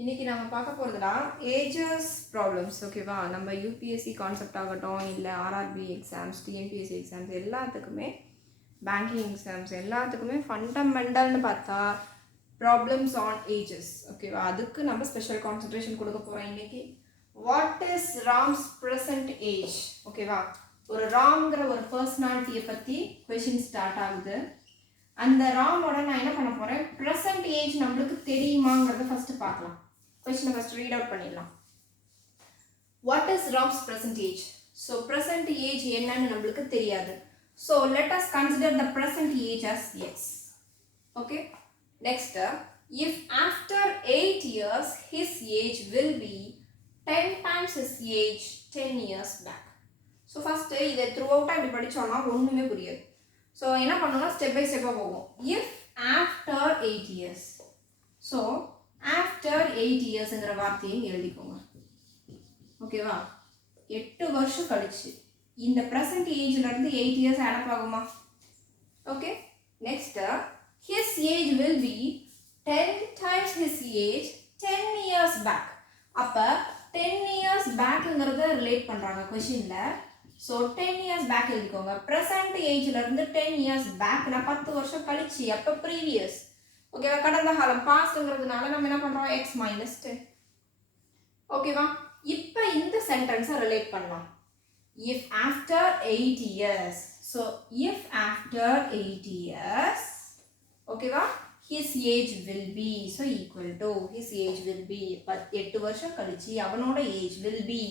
இன்னைக்கு நம்ம பார்க்க போகிறதுனா ஏஜஸ் ப்ராப்ளம்ஸ். ஓகேவா? நம்ம யூபிஎஸ்சி கான்செப்ட் ஆகட்டும், இல்லை ஆர்ஆர்பி எக்ஸாம்ஸ், டிஎன்பிஎஸ்சி எக்ஸாம்ஸ் எல்லாத்துக்குமே, பேங்கிங் எக்ஸாம்ஸ் எல்லாத்துக்குமே ஃபண்டமெண்டல்னு பார்த்தா ப்ராப்ளம்ஸ் ஆன் ஏஜஸ். ஓகேவா? அதுக்கு நம்ம ஸ்பெஷல் கான்சன்ட்ரேஷன் கொடுக்க போகிறோம் இன்னைக்கு. What is Ram's present age? ஓகேவா? ஒரு ராம்ங்கிற ஒரு பர்சனாலிட்டியை பற்றி கொஷின் ஸ்டார்ட் ஆகுது. அந்த ராமோட நான் என்ன பண்ண போகிறேன், ப்ரெசன்ட் ஏஜ் நம்மளுக்கு தெரியுமாங்கிறத ஃபஸ்ட்டு பார்க்கலாம். கொஸ்டினை ஃபஸ்ட் ரீட் அவுட் பண்ணிடலாம். What is Ram's present age? So present age என்னன்னு நம்மளுக்கு தெரியாது. So let us consider the present age as X. Okay, next, if after 8 years his age will be 10 times his age 10 years back. So first இதை through அவுட்டாக இப்படி படித்தோம்னா ஒன்றுமே புரியாது. So என்ன பண்ணணும்னா step by ஸ்டெப்பாக போகும். If after 8 years, so after 8 yearsங்கிற வார்த்தையை எழுதிக்கோங்க. ஓகேவா? 8 வருஷம் கழிச்சு இந்த ப்ரெசன்ட் ஏஜ்லேருந்து 8 years ஆட் ஆகுமா? Okay, next, his age will be 10 times his age 10 years back. அப்போ 10 years பேக்குங்கிறத ரிலேட் பண்ணுறாங்க கொஷினில். ஸோ 10 years பேக் எழுதிக்கோங்க. ப்ரெசன்ட் ஏஜ்லேருந்து 10 years பேக்னா 10 வருஷம் கழிச்சு. அப்போ ப்ரீவியஸ். ஓகேவா? கடந்த காலம் பாஸ்ட்ங்கிறதுனால நம்ம என்ன பண்ணுறோம், x minus 10. ஓகேவா? இப்போ இந்த சென்டென்ஸை ரிலேட் பண்ணலாம். If after 8 years, so if after 8 years, ஓகேவா, his age will be, so equal to his age will be, 8 வருஷம் கழிச்சு அவனோட age will be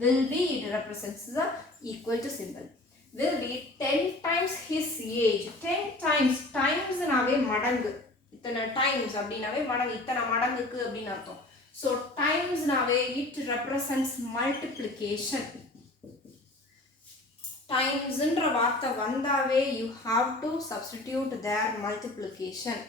it represents the equal to symbol, will be 10 times his age. 10 times, டைம்ஸ்னாவே மடங்கு, இத்தனை times அப்படின்னாவே மடங்கு, இத்தனை மடங்குக்கு அப்படின்னு அர்த்தம். ஸோ டைம்ஸ்னாவே இட் ரெப்ரசன்ட்ஸ் மல்டிப்ளிகேஷன். டைம்ஸ்ன்ற வார்த்தை வந்தாவே you have to substitute their multiplication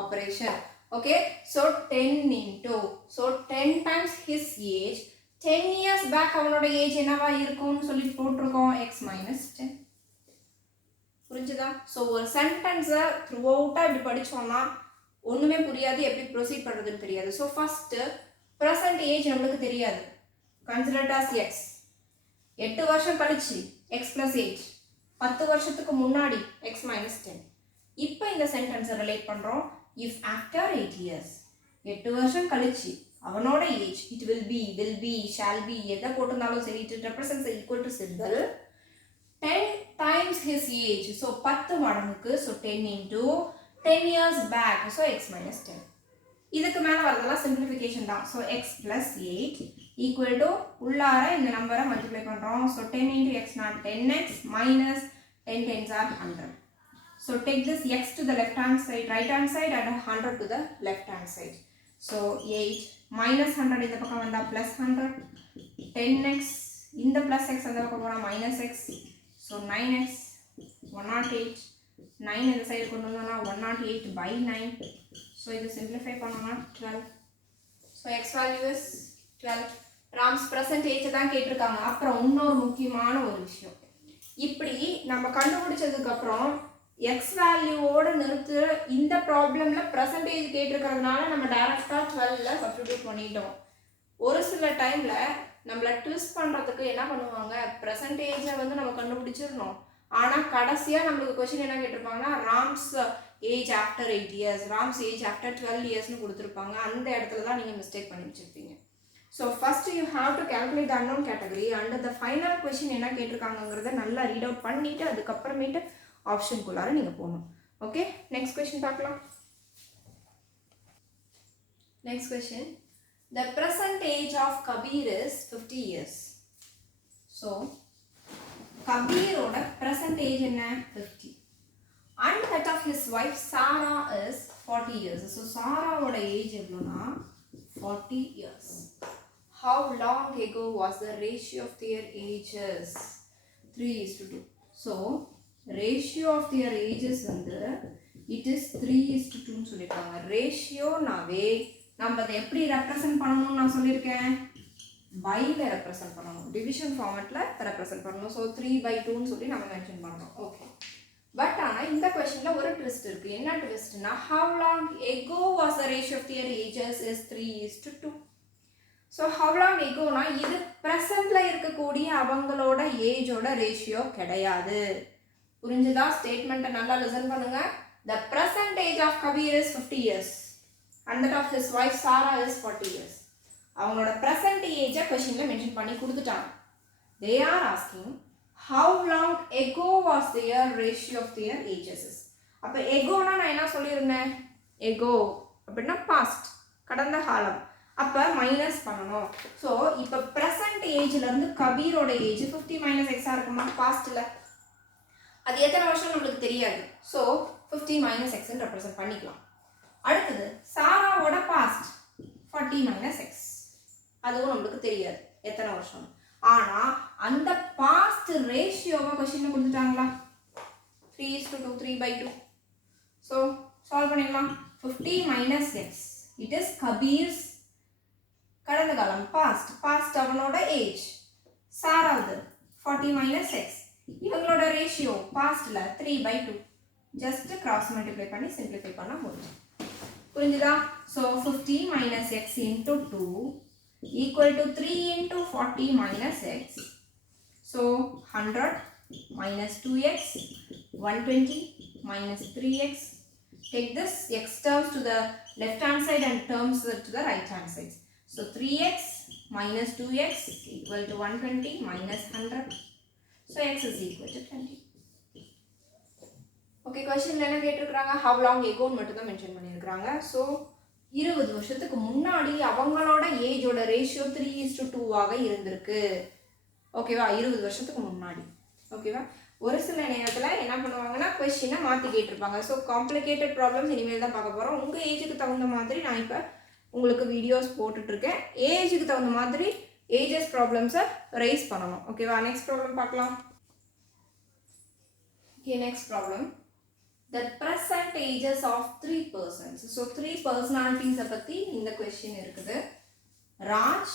operation. Okay, so 10 into, so 10 times his age, 10 years back அவனோட ஏஜ் என்னவா இருக்கும்னு சொல்லி போட்டிருக்கோம், x minus 10. புரிஞ்சுதா? ஸோ ஒரு சென்டென்ஸை த்ரூ அவுட்டாக இப்படி படித்தோம்னா ஒன்றுமே புரியாது, எப்படி ப்ரொசீட் பண்ணுறதுன்னு தெரியாது. ஸோ ஃபஸ்ட்டு ப்ரெசன்ட் ஏஜ் நம்மளுக்கு தெரியாது, கன்சிடர்ட் ஆஸ் எக்ஸ். 8 வருஷம் கழிச்சு எக்ஸ் ப்ளஸ் 8, 10 வருஷத்துக்கு முன்னாடி எக்ஸ் மைனஸ் 10. இப்போ இந்த சென்டென்ஸை ரிலேட் பண்ணுறோம். இஃப் ஆஃப்டர் 8 years, 8 வருஷம் கழிச்சு அவனோட age, it will be shall be, எதை போட்டிருந்தாலும் சரி, it represents equal to simple 10 times his age, so 10 மடங்குக்கு, so 10 into 10 years back, so x minus 10. இதுக்கு மேலே வரதெல்லாம் சிம்பிளிஃபிகேஷன் தான். So x plus 8 equal to உள்ளார இந்த நம்பரை மல்டிப்ளை பண்ணுறோம். So 10 into x not 10x minus 10 tens are 100. So take this x to the left hand side, right hand side, and 100 to the left hand side. So 8 minus 100 இந்த பக்கம் வந்தால் plus 100, 10x இந்த plus x அந்த பக்கம் போனால் minus x. So 9x 108, 9 இந்த side கொண்டு வந்தோம்னா 108 by 9. ஸோ இது சிம்பிளிஃபை பண்ணோம்னா 12. So x value is 12. Rams present age தான் கேட்டிருக்காங்க. அப்புறம் இன்னொரு முக்கியமான ஒரு விஷயம், இப்படி நம்ம கண்டுபிடிச்சதுக்கப்புறம் எக்ஸ் வேல்யூவோடு நிறுத்து. இந்த ப்ராப்ளமில் ப்ரெசன்டேஜ் கேட்டிருக்கிறதுனால நம்ம டேரெக்டாக 12ல் சப்ஸ்டிடியூட் பண்ணிட்டோம். ஒரு சில டைமில் நம்மளை ட்விஸ்ட் பண்ணுறதுக்கு என்ன பண்ணுவாங்க, ப்ரெசன்டேஜை வந்து நம்ம கண்டுபிடிச்சிடணும். ஆனால் கடைசியாக நம்மளுக்கு கொஸ்டின் என்ன கேட்டிருப்பாங்கன்னா, Ram's age after 8 years, Ram's age after 12 yearsனு கொடுத்துருப்பாங்க. அந்த இடத்துல தான் நீங்கள் மிஸ்டேக் பண்ணி வச்சுருப்பீங்க. So first you have to calculate the unknown category and the final question என்ன கேட்டிருக்காங்கிறத நல்லா ரீட் அவுட் பண்ணிவிட்டு அதுக்கப்புறமேட்டு ஆப்ஷனுக்குள்ளார நீங்கள் போகணும். ஓகே, நெக்ஸ்ட் கொஸ்டின் பார்க்கலாம். Next question, the present age of Kabir is 50 years. So கபீரோட ப்ரெசன்ட் ஏஜ் என்ன, 50. And that of his wife Sarah is 40 years. So சாராவோட ஏஜ் எவ்வளோனா 40 years. How long ago was the ratio of their ages? 3:2. So ratio of their ages வந்து it is 3:2 சொல்லிருக்காங்க. ரேஷியோனாவே நம்ம அதை எப்படி represent பண்ணணும்னு நான் சொல்லியிருக்கேன், பைல ரெப்ரசன்ட் பண்ணணும், டிவிஷன் ஃபார்மேட்டில் ரெப்ரசன்ட் பண்ணணும். ஸோ 3/2 சொல்லி நம்ம மென்ஷன் பண்ணுறோம். ஓகே, பட் ஆனால் இந்த கொஷனில் ஒரு ட்விஸ்ட் இருக்குது. என்ன ட்விஸ்ட்னா, how long ago was the ratio of their ages is 3:2. So how long agoனா இது ப்ரெசண்டில் இருக்கக்கூடிய அவங்களோட ஏஜோட ரேஷியோ கிடையாது. புரிஞ்சுதா? ஸ்டேட்மெண்ட்டை நல்லா லிசன் பண்ணுங்க. The present age of Kabir is 50 years and that of his wife Sarah is 40 years. அவங்களோட ப்ரெசண்ட் ஏஜை கொஷனில் மென்ஷன் பண்ணி கொடுத்துட்டாங்க. They are asking how long ago was their ratio of their ages. அப்போ எகோனா நான் என்ன சொல்லியிருந்தேன்? எகோ அப்படின்னா past, கடந்த காலம். அப்போ மைனஸ் பண்ணணும். ஸோ இப்போ ப்ரெசண்ட் ஏஜ்லேருந்து கபீரோட ஏஜ் 50 - x இருக்குமா பாஸ்ட்டில்? அது எத்தனை வருஷம் நம்மளுக்கு தெரியாது. ஸோ 50 - x ரெப்ரசன்ட் பண்ணிக்கலாம். அடுத்தது சாராவோட பாஸ்ட் 40 - x, அதுவும் நம்மளுக்கு தெரியாது எத்தனை வருஷம். ஆனால் அந்த பாஸ்ட் ரேஷியோவை கொஸ்டினில் கொடுத்துட்டாங்களா? 3:2, 3/2. ஸோ சால்வ் பண்ணிடலாம். 50 - x, இட் இஸ் கபீர்ஸ் கடந்த காலம், பாஸ்ட். பாஸ்ட் அவனோட ஏஜ். சாராவது 40 - x, இவங்களோட ரேஷியோ பாஸ்ட்ல 3/2. ஜஸ்ட் கிராஸ் மல்டிப்ளை பண்ணி சிம்பிளிஃபை பண்ண முடியும். புரிஞ்சுதா? So 50 - x into 2 equal to 3 into 40 - x. So 100 minus 2x, 120 minus 3x. Take this x terms to the left hand side and terms to the right hand side. So 3x minus 2x equal to 120 minus 100. So x is equal to 20. Okay, question என்ன கேட்டிருக்காங்க? How long ago மட்டும் தான் mention பண்ணியிருக்காங்க. So 20 வருஷத்துக்கு முன்னாடி அவங்களோட ஏஜோட ratio 3:2 இருந்திருக்கு. ஓகேவா? 20 வருஷத்துக்கு முன்னாடி. ஓகேவா? ஒரு சில நேரத்தில் என்ன பண்ணுவாங்கன்னா கொஸ்டினை மாற்றி கேட்டிருப்பாங்க. ஸோ காம்ப்ளிகேட்டட் ப்ராப்ளம்ஸ் இனிமேல் தான் பார்க்க போகிறோம். உங்கள் ஏஜுக்கு தகுந்த மாதிரி நான் இப்போ உங்களுக்கு வீடியோஸ் போட்டுட்ருக்கேன். ஏஜுக்கு தகுந்த மாதிரி ஏஜஸ் ப்ராப்ளம்ஸை ரைஸ் பண்ணணும். ஓகேவா? நெக்ஸ்ட் ப்ராப்ளம் பார்க்கலாம். Okay, next problem. The present ages of 3 persons. So 3 personalities பத்தி இந்த question இருக்குது. Raj,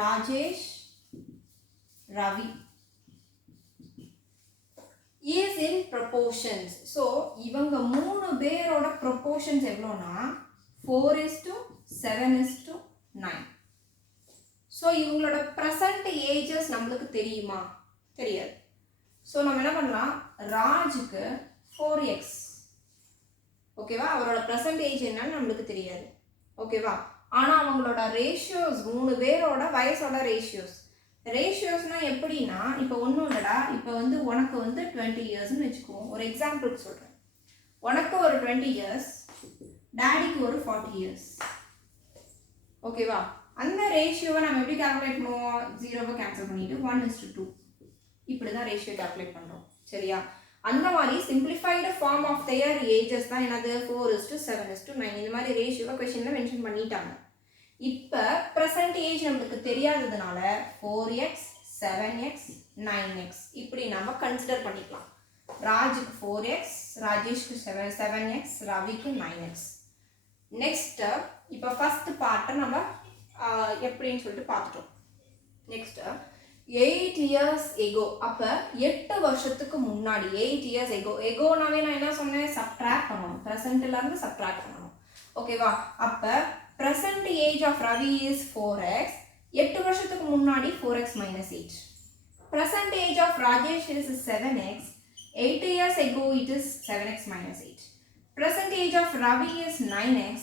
Rajesh, Ravi is in proportions. So இவங்க 3 பேரோட proportions எவ்வளோனா 4:7:9. ஸோ இவங்களோட present ages நம்மளுக்கு தெரியுமா? தெரியாது. ஸோ நம்ம என்ன பண்ணலாம்? ராஜுக்கு 4x. ஓகேவா? அவரோட ப்ரெசன்ட் ஏஜ் என்னன்னு நம்மளுக்கு தெரியாது. ஓகேவா? ஆனால் அவங்களோட ரேஷியோஸ் 3 பேரோட வயசோட ரேஷியோஸ்னால் எப்படின்னா, இப்போ ஒன்றும் இல்லைடா, இப்போ வந்து உனக்கு வந்து 20 இயர்ஸ்ன்னு வச்சுக்குவோம். ஒரு எக்ஸாம்பிளுக்கு சொல்கிறேன். உனக்கு ஒரு 20 இயர்ஸ், டேடிக்கு ஒரு 40 இயர்ஸ். ஓகேவா? அந்த ரேஷியோவை நம்ம எப்படி கால்குலேட் பண்ணுவோம்? 0வை கேன்சல் பண்ணிவிட்டு 1:2 இப்படி தான் ரேஷியோ கால்குலேட் பண்ணுறோம். சரியா? அந்த மாதிரி simplified form of their ages தான் என்னது? 4:7:9. இந்த மாதிரி ரேஷியோவை கொஸ்டினில் மென்ஷன் பண்ணிட்டாங்க. இப்போ ப்ரெசன்ட் ஏஜ் நம்மளுக்கு தெரியாததுனால 4x, 7x, 9x இப்படி நம்ம கன்சிடர் பண்ணிக்கலாம். ராஜுக்கு 4x, ராஜேஷ்க்கு 7x, ரவிக்கு 9x. நெக்ஸ்ட்டு இப்போ ஃபஸ்ட் பார்ட்டை நம்ம எப்படின்னு சொல்லிட்டு பார்த்துட்டோம். Next 8 years ago. அப்போ 8 வருஷத்துக்கு முன்னாடி 8 years ago. எகோனாவே நான் என்ன சொன்னேன்? சப்ட்ராக்ட் பண்ணணும். ப்ரெசண்ட்லேருந்து சப்ட்ராக்ட் பண்ணணும். ஓகேவா? அப்போ present age of Ravi is 4x. 8 வருஷத்துக்கு முன்னாடி 4x - 8. Present age of Rajesh is 7x. 8 years ago it is 7x - 8. Present age of Ravi is 9x.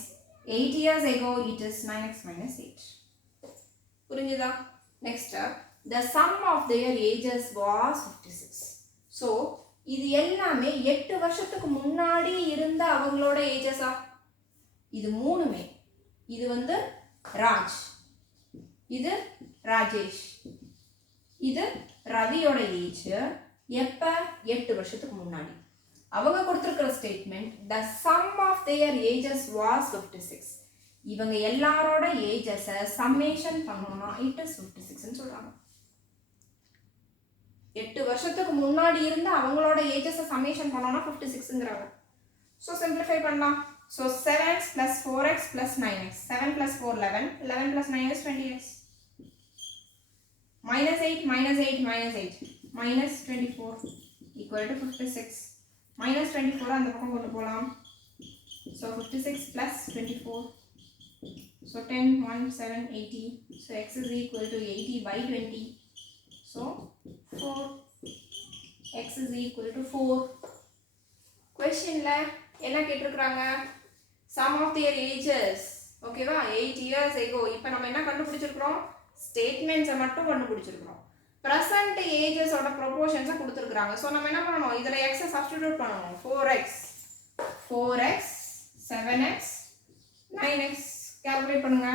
8 years ago it is 9x - 8. புரிஞ்சுதா? Next, the sum of their ages was 56. So, இது எல்லாமே 8 வருஷத்துக்கு முன்னாடி இருந்த அவங்களோட ஏஜஸா? இது மூணுமே. இது வந்து ராஜ், இது ராஜேஷ், இது ரவியோட ஏஜ். எப்ப? 8 வருஷத்துக்கு முன்னாடி. அவங்க கொடுத்திருக்கிற statement the sum of their ages was 56. இவங்க எல்லாரோட ஏஜஸை சம்மேஷன் பண்ணோம்னா it is 56 ன்னு சொல்றாங்க. 8 வருஷத்துக்கு முன்னாடி இருந்து அவங்களோட ஏஜஸை சம்மேஷன் பண்ணோம்னா 56ங்கறாங்க. ஸோ சிம்பிளிஃபை பண்ணலாம். So 7x plus 4x plus 9x. 7 plus 4 11. 11 plus 9 is 20x. -8 -8 -8 -24. equal to 56. Minus 24 அந்த பக்கம் கொண்டு போலாம். So 56 plus 24. So 10, 1, 7, 80. So x is equal to 80 by 20. So 4. X is equal to 4. Questionல என்ன கேட்டிருக்காங்க? Sum of their ages. ஓகேவா? 8 years ago. இப்போ நம்ம என்ன கண்டுபிடிச்சிருக்கோம்? Statements மட்டும் கண்டுபிடிச்சிருக்கோம். Present ages ஓட proportions கொடுத்திருக்காங்க. So நம்ம என்ன பண்ணணும்? இதல x substitute பண்ணணும். 4x 7x 9x calculate பண்ணுங்க.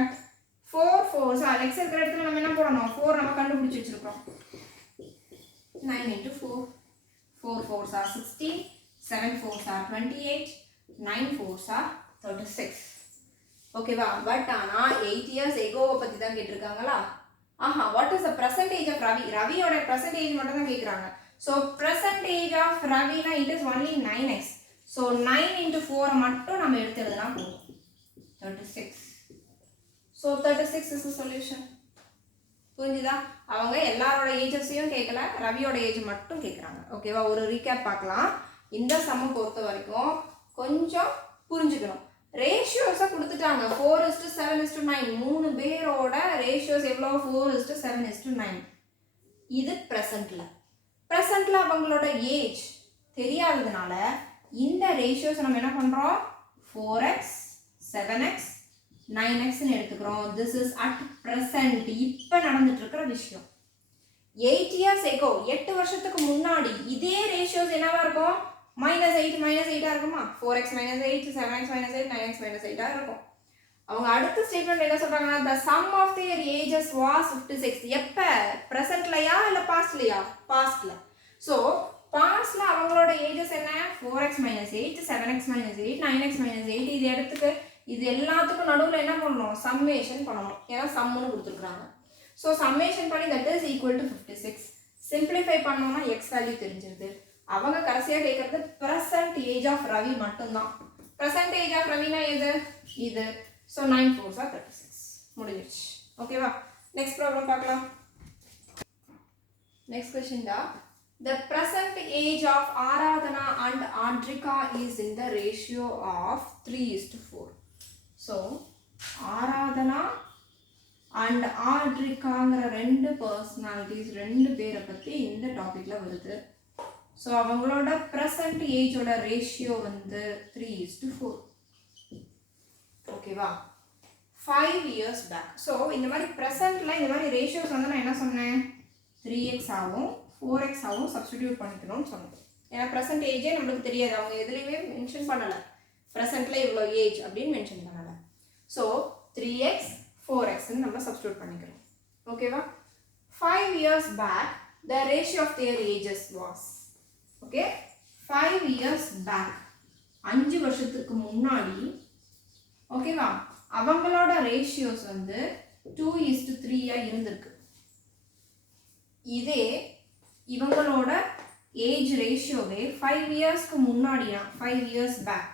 4 4 so x இருக்கிற இடத்துல நம்ம என்ன போடணும்? 4 நம்ம கண்டுபிடிச்சு வச்சிருக்கோம். 9 into 4 4 4s are 16 7 4s are 28 9 4s are 36. ஓகேவா? பட் ஆனா 8 years ago பத்தி தான் கேட்டிருக்காங்களா? ஆஹா, what is the percentage of Ravi? ரவியோட percentage மட்டும் தான் கேக்குறாங்க. So percentage of Ravi na it is only 9x. So 9 into 4 மட்டும் நம்ம எடுத்து எழுதினா போதும். 36. So 36 is the solution. புரிஞ்சுதா? அவங்க எல்லாரோட ஏஜஸையும் கேட்கல, ரவியோட ஏஜ் மட்டும் கேக்குறாங்க. ஓகேவா? ஒரு ரீகேப் பார்க்கலாம். இந்த சம்ம பொறுத்த வரைக்கும் கொஞ்சம் புரிஞ்சுக்கணும். ரேஷியோஸை கொடுத்துட்டாங்க. 4:7:9 மூணு பேரோட ரேஷியோஸ் எவ்வளோ? 4:7:9. இது ப்ரெசண்ட்ல அவங்களோட ஏஜ் தெரியாததுனால இந்த ரேஷியோஸ் நம்ம என்ன பண்ணுறோம்? 4x 7x 9xன்னு எடுத்துக்கிறோம். திஸ் இஸ் அட் ப்ரெசண்ட், இப்போ நடந்துட்டு இருக்கிற விஷயம். 8 years ago 8 வருஷத்துக்கு முன்னாடி இதே ரேஷியோஸ் என்னவா இருக்கும்? -8 இருக்குமா? 4x -8 7x -8 9x -8 இருக்கும். அவங்க அடுத்த ஸ்டேட்மெண்ட் என்ன சொல்றாங்கன்னா, the sum of their ages was 56. எப்ப? பிரசன்ட்லயா இல்ல பாஸ்ட்லயா? பாஸ்ட்ல. சோ பாஸ்ட்ல அவங்களோட ஏஜஸ் என்ன? 4x -8 7x -8 9x -8. இது எடுத்துக்கு இது எல்லாத்துக்கும் நடுவுல என்ன பண்ணணும்? சம்மேஷன் பண்ணணும். ஏன்னா சம்முன்னு கொடுத்துருக்காங்க. சோ சம்மேஷன் பண்ணி that is equal to 56. Simplify பண்ணோம்னா x வேல்யூ தெரிஞ்சிருது. அவங்க கடைசியா கேக்குறது present age of Ravi மட்டும்தான். present age of Ravi னா எது? இது. So 9 4s are 36. முடிஞ்சிருச்சு. ஓகேவா? நெக்ஸ்ட் ப்ராப்ளம் பார்க்கலாம். நெக்ஸ்ட் क्वेश्चन டா. The present age of Aradhana and Adrika is in the ratio of 3:4. So Aradhana and Adrikaங்கிற ரெண்டு பர்சனாலிட்டிஸ், ரெண்டு பேரை பத்தி இந்த டாபிக்ல வருது. ஸோ அவங்களோட ப்ரெசன்ட் ஏஜோட ரேஷியோ வந்து 3:4. ஓகேவா? 5 years பேக். ஸோ இந்த மாதிரி ப்ரெசன்ட்ல இந்த மாதிரி ரேஷியோஸ் வந்து நான் என்ன சொன்னேன்? 3x ஆகும் 4x ஆகும் சப்ஸ்டிடியூட் பண்ணிக்கணும்னு சொன்னேன். ஏன்னா ப்ரெசன்ட் ஏஜே நம்மளுக்கு தெரியாது, அவங்க எதுலையுமே மென்ஷன் பண்ணலை. ப்ரெசன்ட்ல இவ்வளோ ஏஜ் அப்படின்னு மென்ஷன் பண்ணலை. ஸோ 3x 4xன்னு நம்ம சப்ஸ்டிடியூட் பண்ணிக்கிறோம். ஓகேவா? 5 years back the ratio of their ages was, okay, 5 years back 5 வருஷத்துக்கு முன்னாடி, ஓகேவா, அவங்களோட ரேஷியோஸ் வந்து 2:3 இருந்திருக்கு. இதே இவங்களோட ஏஜ் ரேஷியோவே 5 இயர்ஸ்க்கு முன்னாடியா 5 years பேக்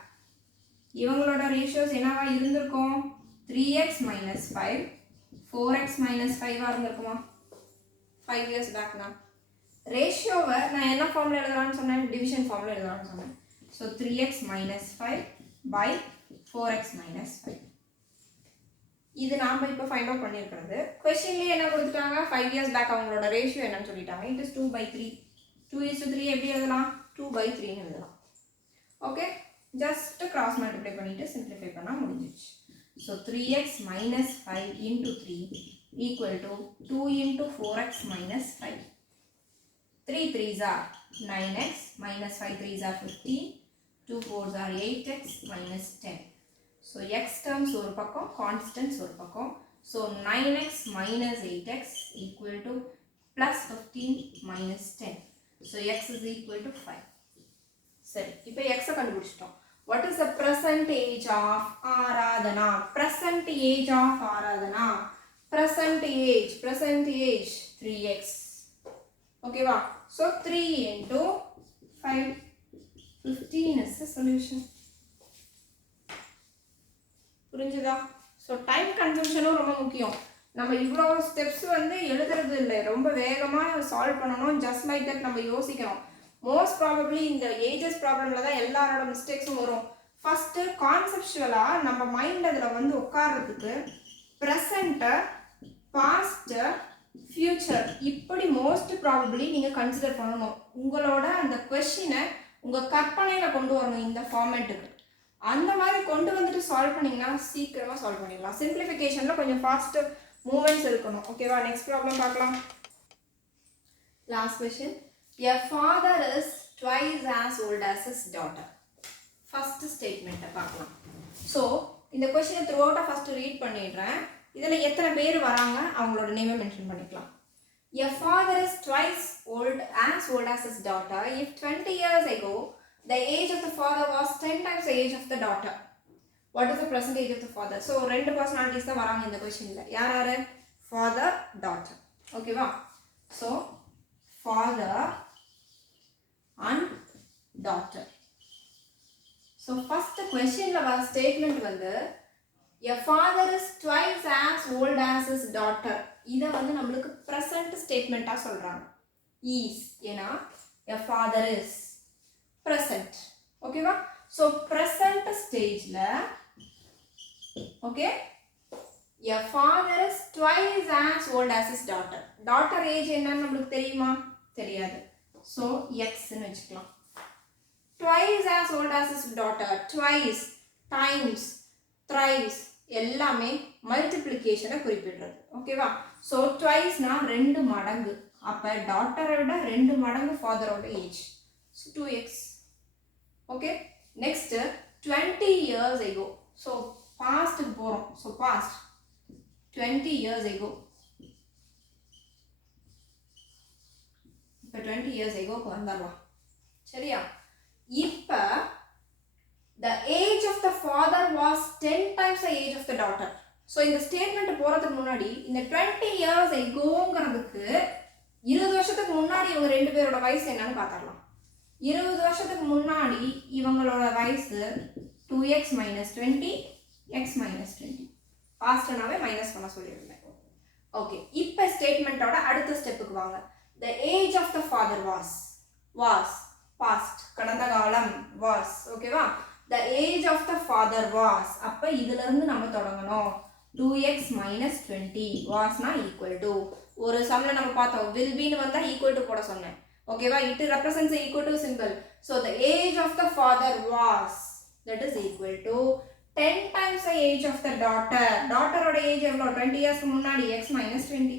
இவங்களோட ரேஷியோஸ் என்னவா இருந்திருக்கும்? 3x - 5 4x - 5 இருந்திருக்குமா? 5 years பேக்னா ரேஷியோவை நான் என்ன ஃபார்மில் எழுதலாம்னு சொன்னேன்? டிவிஷன் ஃபார்மில் எழுதலாம்னு சொன்னேன். So 3x - 5 by 4x - 5. இது நாம் இப்போ ஃபைண்ட் அவுட் பண்ணியிருக்கிறது. கொஸ்டின்லேயே என்ன கொடுத்துட்டாங்க? 5 years பேக் அவங்களோட ரேஷியோ என்னன்னு சொல்லிட்டாங்க. It is 2/3. 2:3 எப்படி எழுதலாம்? 2/3ன்னு எழுதலாம். ஓகே, ஜஸ்ட் கிராஸ் மல்டிப்ளை பண்ணிட்டு சிம்பிளிஃபை பண்ணால் முடிஞ்சிச்சு. So 3x - 5 into 3 equal to 2 into 4x - 5. 3 3s are 9x minus 5 3s are 15. 2 4s are 8x minus 10. So x terms ஒரு பக்கம், constants ஒரு பக்கம். So 9x minus 8x equal to plus 15 minus 10. So x is equal to 5. சரி, இப்போ x கண்டுபிடிச்சிட்டோம். What is the present age of Aradhana? Present age of Aradhana. Present age 3x. Okay, wow. So 3 into 5, 15 is the solution. புரிஞ்சுதா? So time கன்சம்ஷனும் ரொம்ப முக்கியம். நம்ம இவ்வளோ steps வந்து எழுதுறது இல்லை, ரொம்ப வேகமாக சால்வ் பண்ணணும். ஜஸ்ட் லைக் தட் நம்ம யோசிக்கணும். மோஸ்ட் ப்ராபப்ளி இந்த ஏஜஸ் ப்ராப்ளமில் தான் எல்லாரோட மிஸ்டேக்ஸும் வரும். ஃபஸ்ட்டு கான்செப்ஷுவலாக நம்ம மைண்ட் அதில் வந்து உட்கார்றதுக்கு ப்ரெசண்ட்டு, பாஸ்ட்டு, ஃப்யூச்சர் இப்படி மோஸ்ட் ப்ராபப்ளி நீங்கள் கன்சிடர் பண்ணணும். உங்களோட அந்த கொஷினை உங்கள் கற்பனையில் கொண்டு வரணும் இந்த ஃபார்மேட்டுக்கு. அந்த மாதிரி கொண்டு வந்துட்டு சால்வ் பண்ணிங்கன்னா சீக்கிரமாக சால்வ் பண்ணிடலாம். சிம்பிளிஃபிகேஷனில் கொஞ்சம் ஃபாஸ்ட்டு மூமெண்ட்ஸ் இருக்கணும். ஓகேவா? நெக்ஸ்ட் ப்ராப்ளம் பார்க்கலாம். Last question. A father is twice as old as his daughter. First ஸ்டேட்மெண்ட்டை பார்க்கலாம். ஸோ இந்த கொஷினை த்ரூ அவுட்டாக ஃபஸ்ட்டு ரீட் பண்ணிடுறேன். இதில் எத்தனை பேர் வராங்க அவங்களோட நேமை மென்ஷன் பண்ணிக்கலாம். A father is twice as old as his daughter. If 20 years ago the age of the father was 10 times the age of the daughter, what is the present age of the father? So ரெண்டு personalities தான் வராங்க இந்த கொஷினில். யார் யார்? Father, daughter. ஓகேவா? So father and daughter. So first கொஷினில் வர ஸ்டேட்மெண்ட் வந்து a father is twice as old as his daughter. இதை வந்து நம்மளுக்கு ப்ரெசன்ட் ஸ்டேட்மெண்ட்டாக சொல்கிறாங்க. ஈஸ் ஏன்னா a father is ப்ரெசன்ட். ஓகேவா? ஸோ ப்ரெசன்ட் ஸ்டேஜில் okay a father is twice as old as his daughter. daughter age என்னன்னு நம்மளுக்கு தெரியுமா? தெரியாது. ஸோ எக்ஸ்ன்னு வச்சுக்கலாம். twice as old as his daughter. twice, times, thrice எல்லாமே மல்டிப்ளிகேஷனை குறிப்பிடுறது. ஓகேவா? ஸோ ட்வைஸ்னா 2 மடங்கு. அப்போ டாட்டரை விட 2 மடங்கு ஃபாதரோட ஏஜ். So 2x. Okay, next 20 years ago. So பாஸ்ட்டுக்கு போகிறோம். So past 20 years ago. இப்போ 20 years agoக்கு வந்துடலாம். சரியா? இப்போ the age of the father was 10 times the age of the daughter. So இந்த ஸ்டேட்மெண்ட் போகிறதுக்கு முன்னாடி இந்த 20 years agoங்கிறதுக்கு 20 வருஷத்துக்கு முன்னாடி இவங்க 2 பேரோட வயசு என்னன்னு பார்த்துடலாம். 20 வருஷத்துக்கு முன்னாடி இவங்களோட வயசு 2x minus 20, x minus 20. பாஸ்ட்னாவே minus பண்ண சொல்லியிருந்தேன். ஓகே, இப்போ ஸ்டேட்மெண்ட்டோட அடுத்த ஸ்டெப்புக்கு வாங்க. the age of the father was past, கடந்த காலம் was. ஓகேவா? the age of the father was. அப்போ இதிலிருந்து நம்ம தொடங்கணும். 2x minus 20 wasனா equal to, ஒரு சம்மில் நம்ம பார்த்தோம் will beன்னு வந்தால் equal to போட சொன்னேன். ஓகேவா? it represents equal to symbol. so the age of the father was, that is equal to 10 times the age of the daughter. டாட்டரோட ஏஜ் எவ்வளோ? 20 இயர்ஸ்க்கு முன்னாடி x minus 20.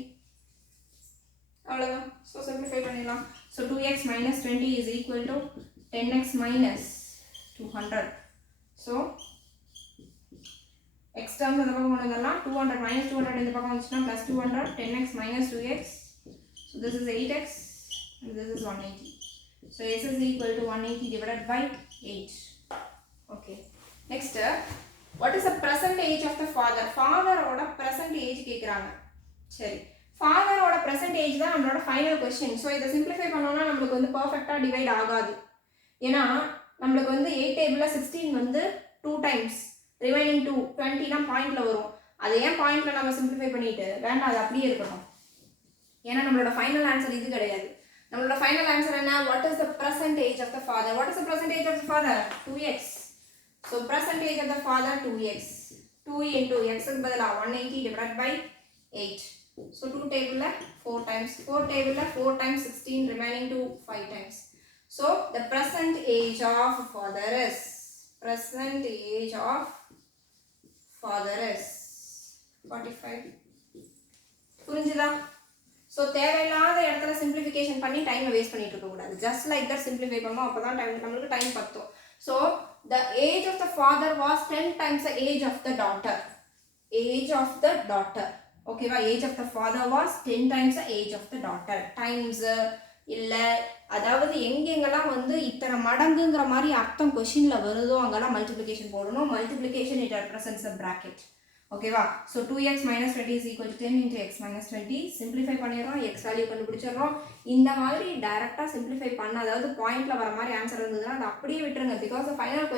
அவ்வளோதான். ஸோ சிம்பிளிஃபை பண்ணிடலாம். So 2x minus 20 is equal to 10x minus 200. ஸோ x terms அந்த பக்கம் கொண்டு வந்துடலாம். 200 minus 200 இந்த பக்கம் வந்துச்சுன்னா plus 200, 10x minus 2x. So this is 8x and this is 180. So s is equal to 180 divided by 8. Okay. Next, what is the present age of the father? Father ஓட present age கேட்குறாங்க. சரி, father ஓட present age தான் நம்மளோட final question. So இதை simplify பண்ணோம்னா நம்மளுக்கு வந்து பர்ஃபெக்டாக டிவைட் ஆகாது. ஏன்னா நம்மளுக்கு வந்து 8 டேபிளில் 16 வந்து 2 டைம்ஸ், ரிமைனிங் 2 20னா பாயிண்டில் வரும். அதை ஏன் பாயிண்டில் நம்ம சிம்பிளிஃபை பண்ணிட்டு வேண்டாம், அது அப்படியே இருக்கணும். ஏன்னா நம்மளோட ஃபைனல் ஆன்சர் இது கிடையாது. நம்மளோட ஃபைனல் ஆன்சர் என்ன? What is the present age of the father? What is the present age of the father? 2x. So present age of the father 2x. 2 into x க்கு பதிலா 180 divided by 8. So 2 table 4 times. 4 table 4 times 16, remaining 2 5 times. So the present age of father is, present age of father is 45. புரிஞ்சுதா? So தேவையில்லாத இடத்துல simplification பண்ணி டைமை waste பண்ணிட்டு இருக்கக்கூடாது. Just like that simplify பண்ணோம், அப்போ தான் நம்மளுக்கு டைம் பத்தும். So the age of the father was 10 times the age of the daughter. Age of the daughter. ஓகேவா? age of the father was 10 times the age of the daughter. times இல்லை, அதாவது எங்கெங்கெல்லாம் வந்து இத்தனை மடங்குங்கிற மாதிரி அர்த்தம் கொஷினில் வருதோ அங்கெல்லாம் மல்டிப்ளிகேஷன் போடணும். Multiplication it represents a bracket. ஓகேவா? So 2x minus 20 is equal to 10 into x minus 20. Simplify பண்ணிடுறோம், எக்ஸ் வேல்யூ கண்டுபிடிச்சிடுறோம். இந்த மாதிரி டைரெக்டாக சிம்பிளிஃபை பண்ண, அதாவது பாயிண்டில் வர மாதிரி ஆன்சர் இருந்ததுன்னா அதை அப்படியே விட்டுருங்க. பிகாஸ் ஃபைனல்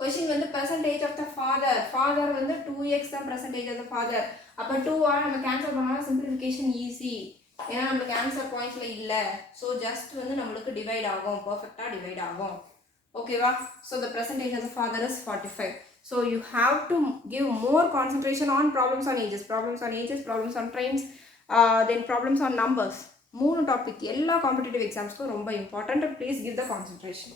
கொஷின் வந்து பெர்சன்டேஜ் ஆஃப் த ஃபாதர் வந்து 2x தான் பெர்சன்டேஜ் ஆஃப் த ஃபாதர். அப்போ 2 நம்ம கேன்சல் பண்ணாலும் சிம்பிளிஃபிகேஷன் ஈஸி. ஏன்னா நம்மளுக்கு ஆன்சர் பாயிண்ட்ஸில் இல்லை. ஸோ ஜஸ்ட் வந்து நம்மளுக்கு டிவைட் ஆகும், பர்ஃபெக்டாக டிவைட் ஆகும். ஓகேவா? So the percentage of the father is 45. So you have to give more concentration on problems on ages, problems on trains, then problems on numbers. 3 topic எல்லா competitive எக்ஸாம்ஸ்க்கும் ரொம்ப important. Please give the concentration.